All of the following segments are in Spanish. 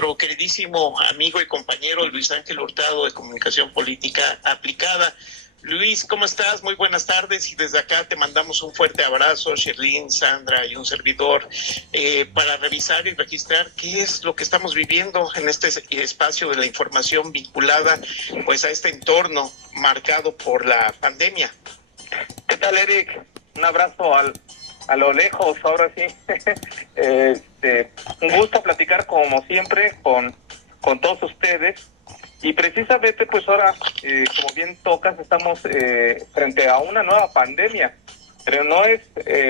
nuestro queridísimo amigo y compañero Luis Ángel Hurtado de Comunicación Política Aplicada. Luis, ¿cómo estás? Muy buenas tardes y desde acá te mandamos un fuerte abrazo, Sherlyn, Sandra y un servidor, para revisar y registrar qué es lo que estamos viviendo en este espacio de la información vinculada pues a este entorno marcado por la pandemia. ¿Qué tal, Eric? Un abrazo a lo lejos, ahora sí. Un gusto platicar como siempre con todos ustedes. Y precisamente pues ahora, como bien tocas, estamos frente a una nueva pandemia, pero no es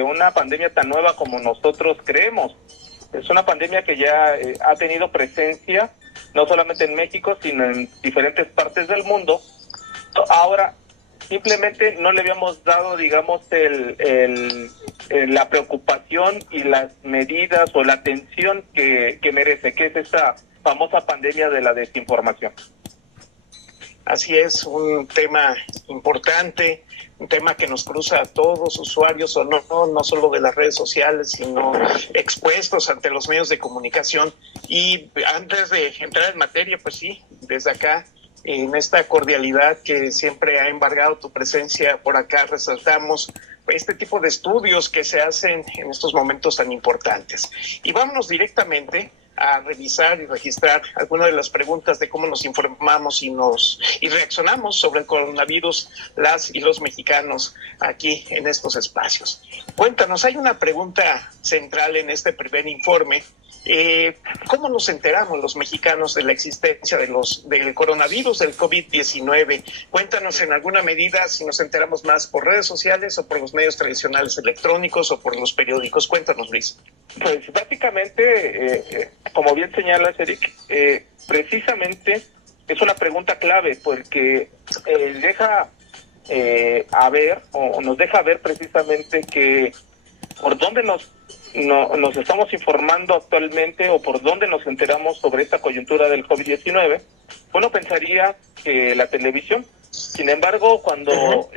una pandemia tan nueva como nosotros creemos. Es una pandemia que ya ha tenido presencia, no solamente en México, sino en diferentes partes del mundo. Ahora, simplemente no le habíamos dado, digamos, la preocupación y las medidas o la atención que merece, que es esta famosa pandemia de la desinformación. Así es, un tema importante, un tema que nos cruza a todos, usuarios o no solo de las redes sociales, sino expuestos ante los medios de comunicación. Y antes de entrar en materia, pues sí, desde acá, en esta cordialidad que siempre ha embargado tu presencia por acá, resaltamos este tipo de estudios que se hacen en estos momentos tan importantes. Y vámonos directamente a revisar y registrar algunas de las preguntas de cómo nos informamos y reaccionamos sobre el coronavirus, las y los mexicanos aquí en estos espacios. Cuéntanos, hay una pregunta central en este primer informe. ¿Cómo nos enteramos los mexicanos de la existencia del coronavirus, del COVID-19? Cuéntanos en alguna medida si nos enteramos más por redes sociales o por los medios tradicionales electrónicos o por los periódicos. Cuéntanos, Luis. Pues básicamente, como bien señalas, Eric, precisamente es una pregunta clave porque nos deja ver precisamente que por dónde nos estamos informando actualmente o por dónde nos enteramos sobre esta coyuntura del COVID-19, uno pensaría que la televisión. Sin embargo, cuando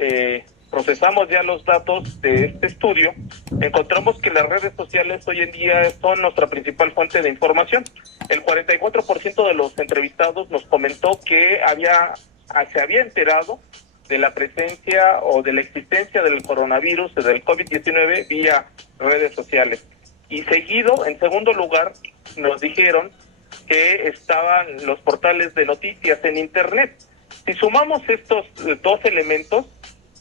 procesamos ya los datos de este estudio, encontramos que las redes sociales hoy en día son nuestra principal fuente de información. El 44% de los entrevistados nos comentó que se había enterado de la presencia o de la existencia del coronavirus, del COVID-19, vía redes sociales. Y seguido, en segundo lugar, nos dijeron que estaban los portales de noticias en Internet. Si sumamos estos dos elementos,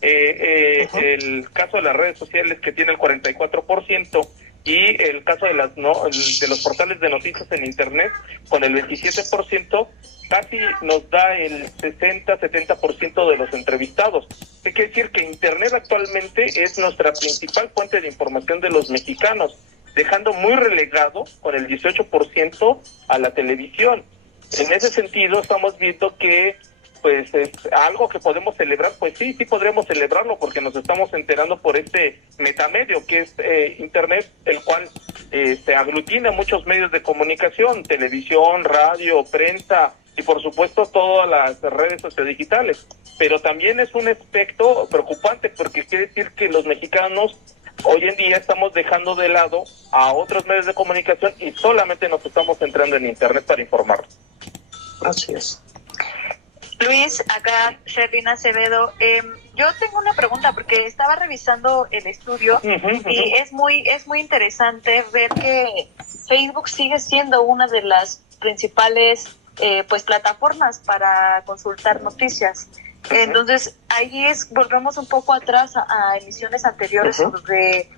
el caso de las redes sociales, que tiene el 44%, y el caso de los portales de noticias en Internet, con el 27%, casi nos da el 60-70% de los entrevistados. ¿Qué quiere decir? Que Internet actualmente es nuestra principal fuente de información de los mexicanos, dejando muy relegado con el 18% a la televisión. En ese sentido, estamos viendo que pues es algo que podemos celebrar. Pues sí podremos celebrarlo porque nos estamos enterando por este metamedio que es Internet, el cual se aglutina muchos medios de comunicación, televisión, radio, prensa y por supuesto todas las redes sociodigitales. Pero también es un aspecto preocupante porque quiere decir que los mexicanos hoy en día estamos dejando de lado a otros medios de comunicación y solamente nos estamos centrando en Internet para informarnos. Así es. Luis, acá Sherlyn Acevedo. Yo tengo una pregunta porque estaba revisando el estudio y es muy interesante ver que Facebook sigue siendo una de las principales plataformas para consultar noticias. Entonces ahí volvemos un poco atrás a emisiones anteriores que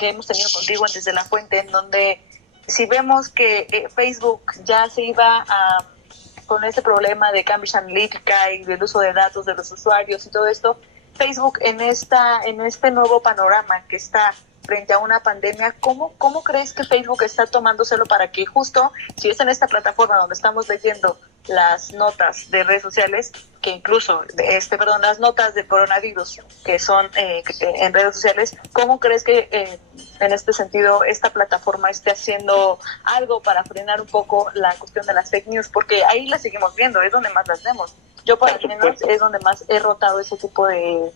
hemos tenido contigo Desde la Fuente, en donde si vemos que Facebook ya se iba con este problema de Cambridge Analytica y del uso de datos de los usuarios y todo esto, Facebook en este nuevo panorama que está frente a una pandemia, ¿cómo crees que Facebook está tomándoselo para que justo, si es en esta plataforma donde estamos leyendo las notas de redes sociales, que incluso, las notas de coronavirus que son en redes sociales, ¿cómo crees que en este sentido esta plataforma esté haciendo algo para frenar un poco la cuestión de las fake news? Porque ahí las seguimos viendo, es donde más las vemos. Yo por lo menos es donde más he rotado ese tipo he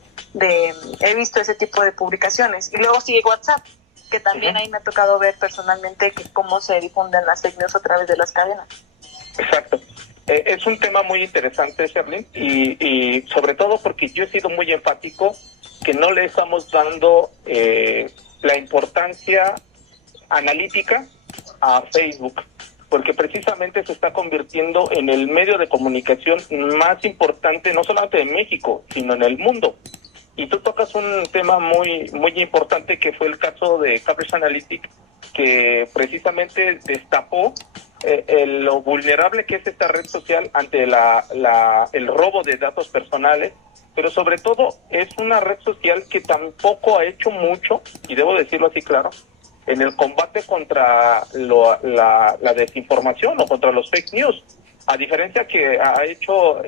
visto ese tipo de publicaciones. Y luego sigue WhatsApp. que también ahí me ha tocado ver personalmente que cómo se difunden las fake news a través de las cadenas. Exacto. Es un tema muy interesante, Sherlyn, y sobre todo porque yo he sido muy enfático que no le estamos dando la importancia analítica a Facebook, porque precisamente se está convirtiendo en el medio de comunicación más importante, no solamente en México, sino en el mundo. Y tú tocas un tema muy importante, que fue el caso de Cambridge Analytica, que precisamente destapó lo vulnerable que es esta red social ante el robo de datos personales, pero sobre todo es una red social que tampoco ha hecho mucho, y debo decirlo así claro, en el combate contra la desinformación o contra los fake news, a diferencia que ha hecho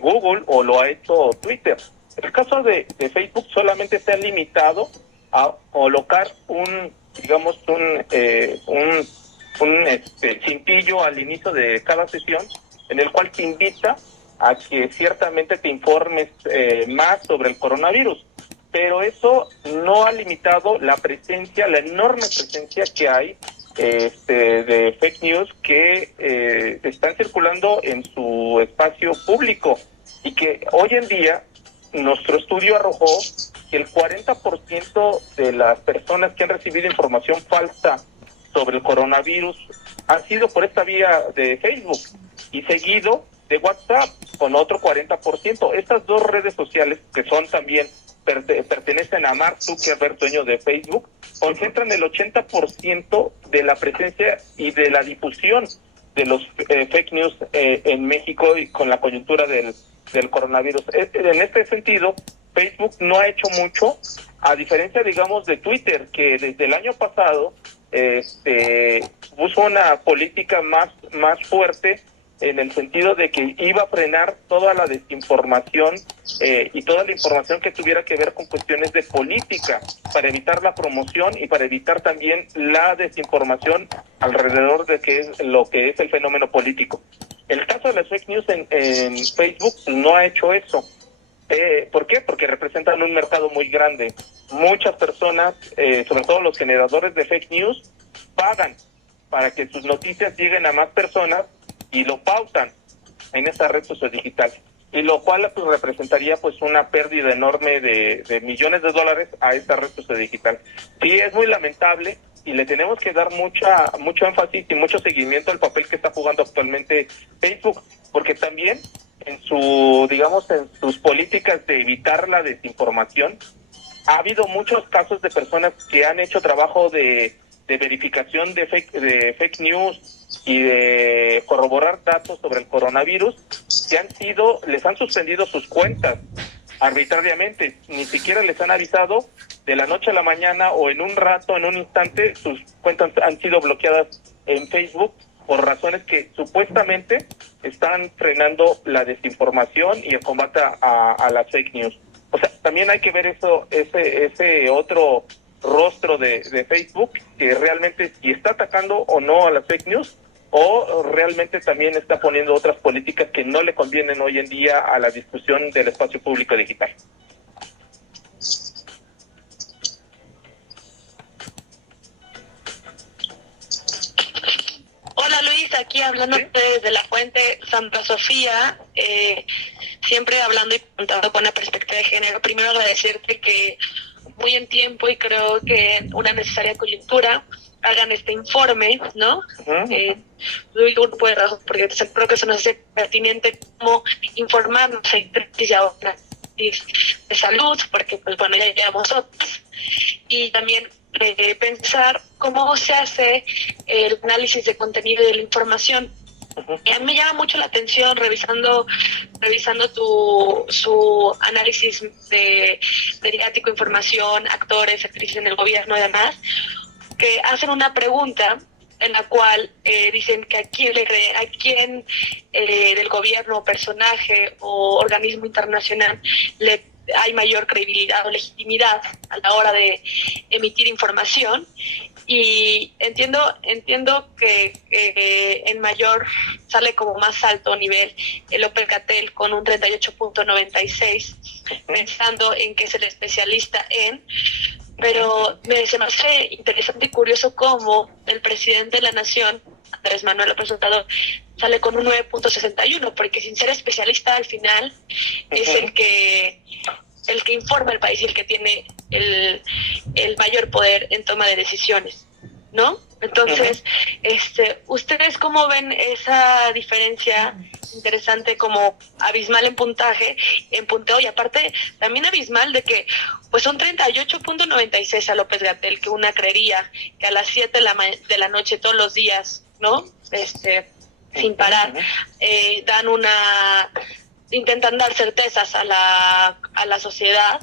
Google o lo ha hecho Twitter. El caso de Facebook solamente se ha limitado a colocar un cintillo al inicio de cada sesión, en el cual te invita a que ciertamente te informes más sobre el coronavirus. Pero eso no ha limitado la enorme presencia que hay de fake news que están circulando en su espacio público, y que hoy en día nuestro estudio arrojó que el 40% de las personas que han recibido información falsa sobre el coronavirus han sido por esta vía de Facebook, y seguido de WhatsApp con otro 40%. Estas dos redes sociales, que son también pertenecen a Mark Zuckerberg, dueño de Facebook, concentran el 80% de la presencia y de la difusión de los fake news en México, y con la coyuntura del coronavirus. En este sentido, Facebook no ha hecho mucho, a diferencia, digamos, de Twitter, que desde el año pasado puso una política más fuerte, en el sentido de que iba a frenar toda la desinformación y toda la información que tuviera que ver con cuestiones de política, para evitar la promoción y para evitar también la desinformación alrededor de lo que es el fenómeno político. El caso de las fake news en Facebook no ha hecho eso. ¿Por qué? Porque representan un mercado muy grande. Muchas personas, sobre todo los generadores de fake news, pagan para que sus noticias lleguen a más personas, y lo pautan en esta red social digital, y lo cual pues representaría pues una pérdida enorme de millones de dólares a esta red social digital. Sí, es muy lamentable, y le tenemos que dar mucho énfasis y mucho seguimiento al papel que está jugando actualmente Facebook, porque también en sus políticas de evitar la desinformación, ha habido muchos casos de personas que han hecho trabajo de verificación de fake news y de corroborar datos sobre el coronavirus, que les han suspendido sus cuentas arbitrariamente. Ni siquiera les han avisado, de la noche a la mañana o en un rato, en un instante, sus cuentas han sido bloqueadas en Facebook por razones que supuestamente están frenando la desinformación y el combate a las fake news. O sea, también hay que ver ese otro rostro de Facebook, que realmente si está atacando o no a las fake news, o realmente también está poniendo otras políticas que no le convienen hoy en día a la discusión del espacio público digital. Hola Luis, aquí hablando desde la fuente Santa Sofía, siempre hablando y contando con la perspectiva de género. Primero agradecerte que muy en tiempo, y creo que una necesaria coyuntura, hagan este informe, ¿no? Doy un grupo de razones, porque creo que eso nos hace pertinente como informarnos de salud, porque pues bueno, ya llevamos otros, y también pensar cómo se hace el análisis de contenido y de la información. Y a mí me llama mucho la atención, revisando su análisis de mediático, información, actores, actrices en el gobierno y demás, que hacen una pregunta en la cual dicen que a quién del gobierno, personaje o organismo internacional le hay mayor credibilidad o legitimidad a la hora de emitir información. Y entiendo que en mayor sale como más alto nivel el López-Gatell con un 38.96, pensando en que es el especialista en, pero se me hace interesante y curioso cómo el presidente de la Nación, Andrés Manuel López Obrador, sale con un 9.61, porque sin ser especialista al final es el que informa al país y el que tiene el mayor poder en toma de decisiones, ¿no? Entonces, ¿ustedes cómo ven esa diferencia interesante, como abismal en puntaje, en punteo, y aparte también abismal de que pues son 38.96 a López-Gatell, que una creería que a las 7 de la noche todos los días, ¿no? Sin parar, intentan dar certezas a la sociedad,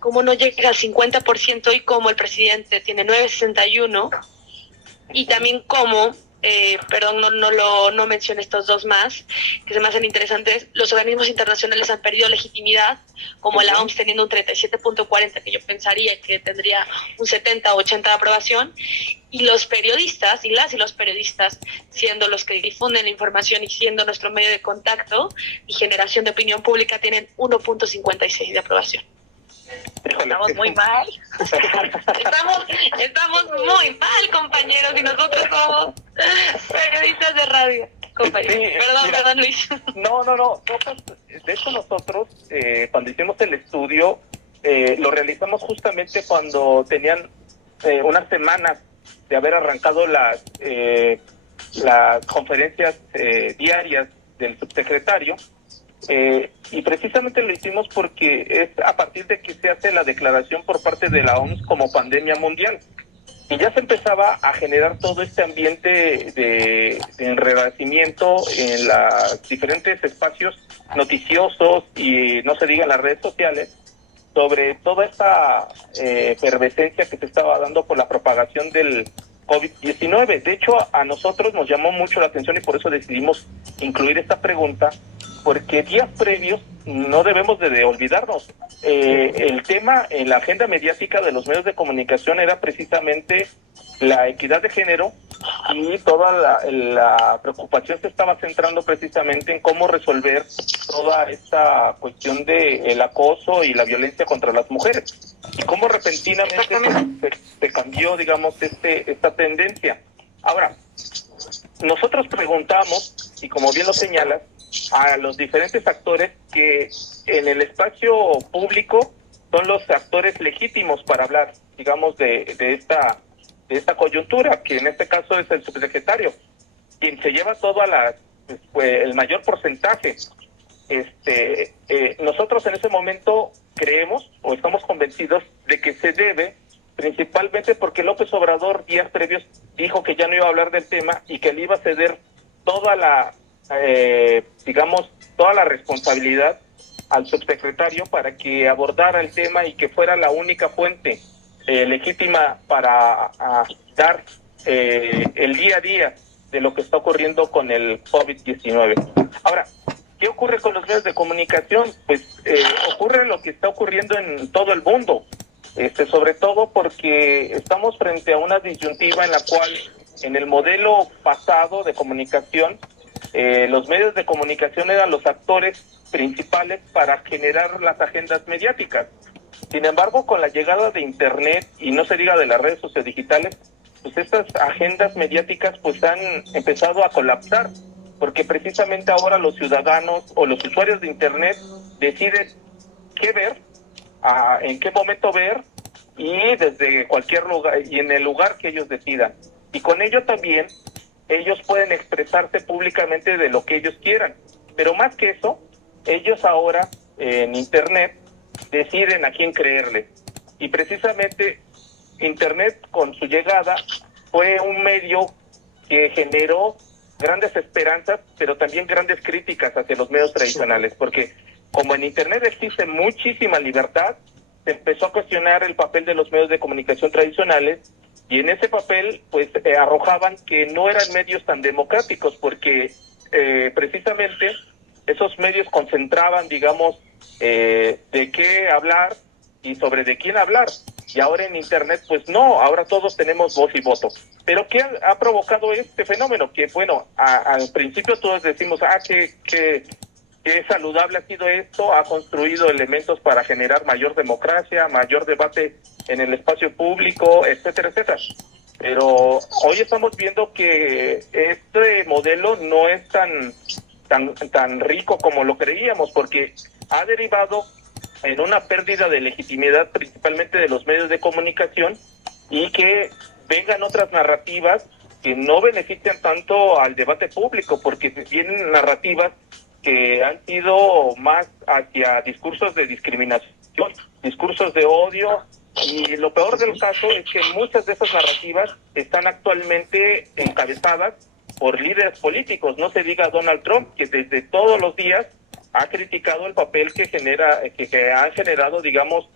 cómo no llega al 50% y cómo el presidente tiene 9.61, y también cómo, perdón, no mencioné estos dos más, que se me hacen interesantes, los organismos internacionales han perdido legitimidad, como la OMS teniendo un 37.40, que yo pensaría que tendría un 70 o 80 de aprobación, y los periodistas, y los periodistas, siendo los que difunden la información y siendo nuestro medio de contacto y generación de opinión pública, tienen 1.56 de aprobación. Estamos muy mal. Estamos muy mal, compañeros, y nosotros somos periodistas de radio, compañeros. Sí, perdón, Luis. No. De hecho, nosotros, cuando hicimos el estudio, lo realizamos justamente cuando tenían unas semanas de haber arrancado las conferencias diarias del subsecretario. Y precisamente lo hicimos porque es a partir de que se hace la declaración por parte de la OMS como pandemia mundial, y ya se empezaba a generar todo este ambiente de enredecimiento en los diferentes espacios noticiosos, y no se diga en las redes sociales, sobre toda esta efervescencia que se estaba dando por la propagación del COVID-19. De hecho, a nosotros nos llamó mucho la atención, y por eso decidimos incluir esta pregunta, porque días previos no debemos de olvidarnos. El tema en la agenda mediática de los medios de comunicación era precisamente la equidad de género, y toda la preocupación se estaba centrando precisamente en cómo resolver toda esta cuestión de el acoso y la violencia contra las mujeres, y cómo repentinamente se cambió, digamos, esta tendencia. Ahora, nosotros preguntamos, y como bien lo señalas, a los diferentes actores que en el espacio público son los actores legítimos para hablar, digamos, de esta coyuntura, que en este caso es el subsecretario, quien se lleva el mayor porcentaje. Nosotros en ese momento creemos o estamos convencidos de que se debe principalmente porque López Obrador días previos dijo que ya no iba a hablar del tema y que le iba a ceder toda la responsabilidad al subsecretario para que abordara el tema y que fuera la única fuente legítima para dar el día a día de lo que está ocurriendo con el COVID-19. Ahora, ¿qué ocurre con los medios de comunicación? Pues ocurre lo que está ocurriendo en todo el mundo, sobre todo porque estamos frente a una disyuntiva en la cual en el modelo pasado de comunicación, los medios de comunicación eran los actores principales para generar las agendas mediáticas. Sin embargo, con la llegada de Internet, y no se diga de las redes sociodigitales, pues estas agendas mediáticas pues han empezado a colapsar, porque precisamente ahora los ciudadanos o los usuarios de Internet deciden qué ver, en qué momento ver, y desde cualquier lugar y en el lugar que ellos decidan. Y con ello también ellos pueden expresarse públicamente de lo que ellos quieran. Pero más que eso, ellos ahora en Internet deciden a quién creerle. Y precisamente Internet, con su llegada, fue un medio que generó grandes esperanzas, pero también grandes críticas hacia los medios tradicionales, porque como en Internet existe muchísima libertad, se empezó a cuestionar el papel de los medios de comunicación tradicionales, y en ese papel pues arrojaban que no eran medios tan democráticos, porque precisamente esos medios concentraban, digamos, de qué hablar y sobre de quién hablar. Y ahora en Internet, pues no, ahora todos tenemos voz y voto. Pero ¿qué ha provocado este fenómeno? Que bueno, al principio todos decimos, que saludable ha sido esto, ha construido elementos para generar mayor democracia, mayor debate en el espacio público, etcétera, etcétera. Pero hoy estamos viendo que este modelo no es tan rico como lo creíamos, porque ha derivado en una pérdida de legitimidad principalmente de los medios de comunicación, y que vengan otras narrativas que no benefician tanto al debate público, porque tienen narrativas que han sido más hacia discursos de discriminación, discursos de odio, y lo peor del caso es que muchas de esas narrativas están actualmente encabezadas por líderes políticos. No se diga Donald Trump, que desde todos los días ha criticado el papel que han generado, digamos,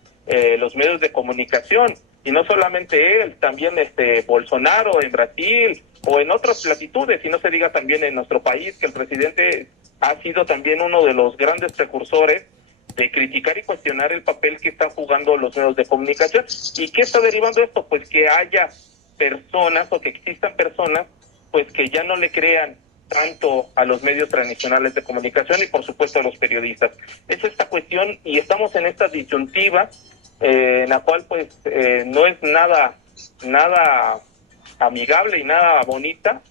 los medios de comunicación. Y no solamente él, también Bolsonaro en Brasil o en otras latitudes, y no se diga también en nuestro país, que el presidente ha sido también uno de los grandes precursores de criticar y cuestionar el papel que están jugando los medios de comunicación. ¿Y qué está derivando esto? Pues que haya personas, o que existan personas, pues que ya no le crean tanto a los medios tradicionales de comunicación, y por supuesto a los periodistas. Es esta cuestión, y estamos en esta disyuntiva en la cual pues no es nada amigable y nada bonita,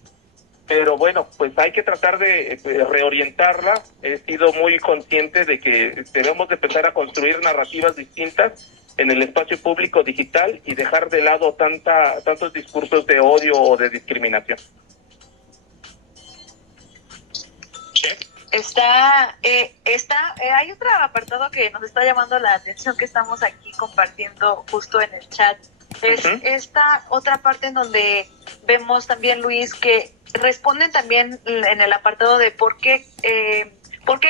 pero bueno, pues hay que tratar de reorientarla. He sido muy consciente de que debemos de empezar a construir narrativas distintas en el espacio público digital y dejar de lado tantos discursos de odio o de discriminación. Hay otro apartado que nos está llamando la atención, que estamos aquí compartiendo justo en el chat. Es esta otra parte en donde vemos también, Luis, que responden también en el apartado de por qué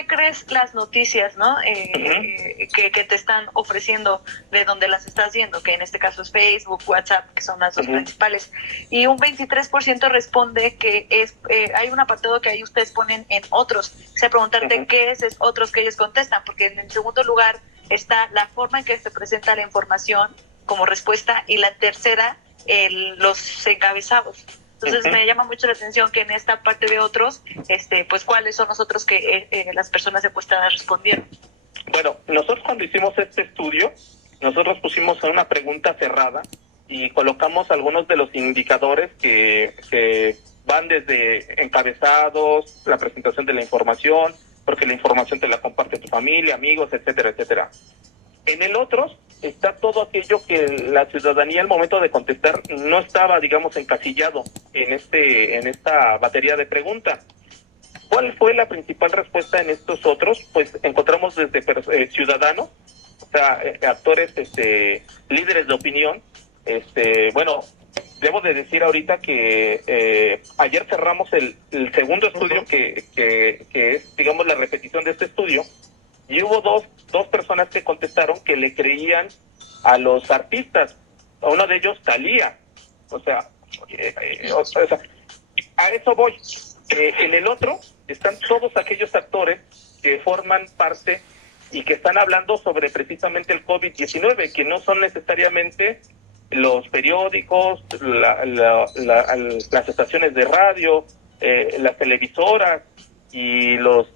crees las noticias, ¿no? Que te están ofreciendo, de donde las estás viendo, que en este caso es Facebook, WhatsApp, que son las dos principales. Y un 23% responde que hay un apartado que ahí ustedes ponen en otros. O sea, preguntarte qué es otros que ellos contestan, porque en el segundo lugar está la forma en que se presenta la información como respuesta, y la tercera, los encabezados. Entonces me llama mucho la atención que en esta parte de otros, pues cuáles son los otros que las personas encuestadas respondieron. Bueno, nosotros cuando hicimos este estudio, nosotros pusimos una pregunta cerrada y colocamos algunos de los indicadores que van desde encabezados, la presentación de la información, porque la información te la comparte tu familia, amigos, etcétera, etcétera. En el otro está todo aquello que la ciudadanía al momento de contestar no estaba, digamos, encasillado en esta batería de preguntas. ¿Cuál fue la principal respuesta en estos otros? Pues encontramos desde ciudadanos, o sea, actores, líderes de opinión. Bueno, debo de decir ahorita que ayer cerramos el segundo estudio que es, digamos, la repetición de este estudio, y hubo dos personas que contestaron que le creían a los artistas. A uno de ellos, Thalía. O sea, a eso voy. En el otro están todos aquellos actores que forman parte y que están hablando sobre precisamente el COVID-19, que no son necesariamente los periódicos, las estaciones de radio, las televisoras y los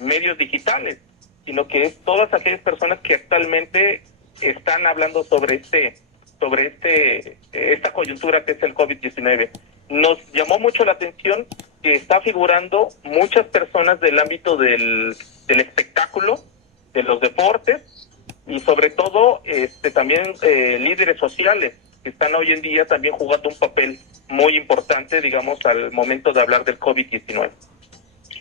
medios digitales, sino que es todas aquellas personas que actualmente están hablando sobre esta coyuntura que es el COVID-19. Nos llamó mucho la atención que está figurando muchas personas del ámbito del espectáculo, de los deportes, y sobre todo también líderes sociales que están hoy en día también jugando un papel muy importante, digamos, al momento de hablar del COVID-19.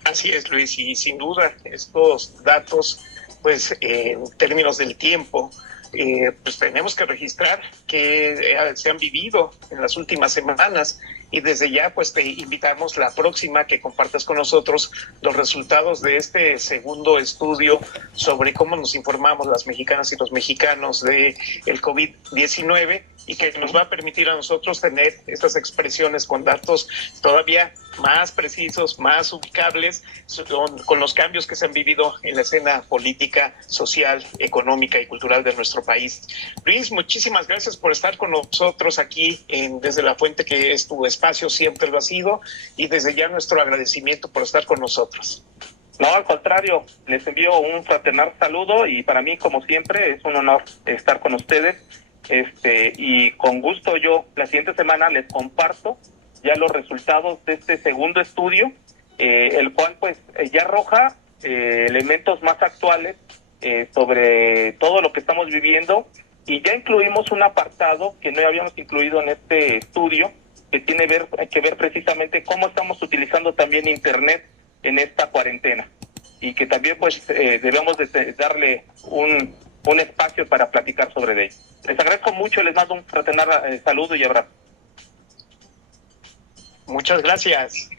Así es, Luis, y sin duda estos datos, pues en términos del tiempo, pues tenemos que registrar que se han vivido en las últimas semanas, y desde ya pues te invitamos la próxima que compartas con nosotros los resultados de este segundo estudio sobre cómo nos informamos las mexicanas y los mexicanos de el COVID-19, y que nos va a permitir a nosotros tener estas expresiones con datos todavía más precisos, más ubicables, con los cambios que se han vivido en la escena política, social, económica y cultural de nuestro país. Luis, muchísimas gracias por estar con nosotros aquí desde La Fuente, que es tu espacio, siempre lo ha sido, y desde ya nuestro agradecimiento por estar con nosotros. No, al contrario, les envío un fraternal saludo, y para mí, como siempre, es un honor estar con ustedes y con gusto yo la siguiente semana les comparto ya los resultados de este segundo estudio, el cual pues ya arroja elementos más actuales sobre todo lo que estamos viviendo, y ya incluimos un apartado que no habíamos incluido en este estudio, que tiene que ver precisamente cómo estamos utilizando también Internet en esta cuarentena, y que también pues debemos de darle un espacio para platicar sobre ello. Les agradezco mucho, les mando un fraternal saludo y abrazo. Muchas gracias.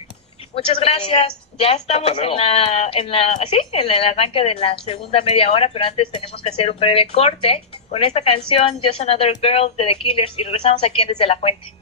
Muchas gracias. Ya estamos en el arranque de la segunda media hora, pero antes tenemos que hacer un breve corte con esta canción Just Another Girl de The Killers y regresamos aquí en Desde la Fuente.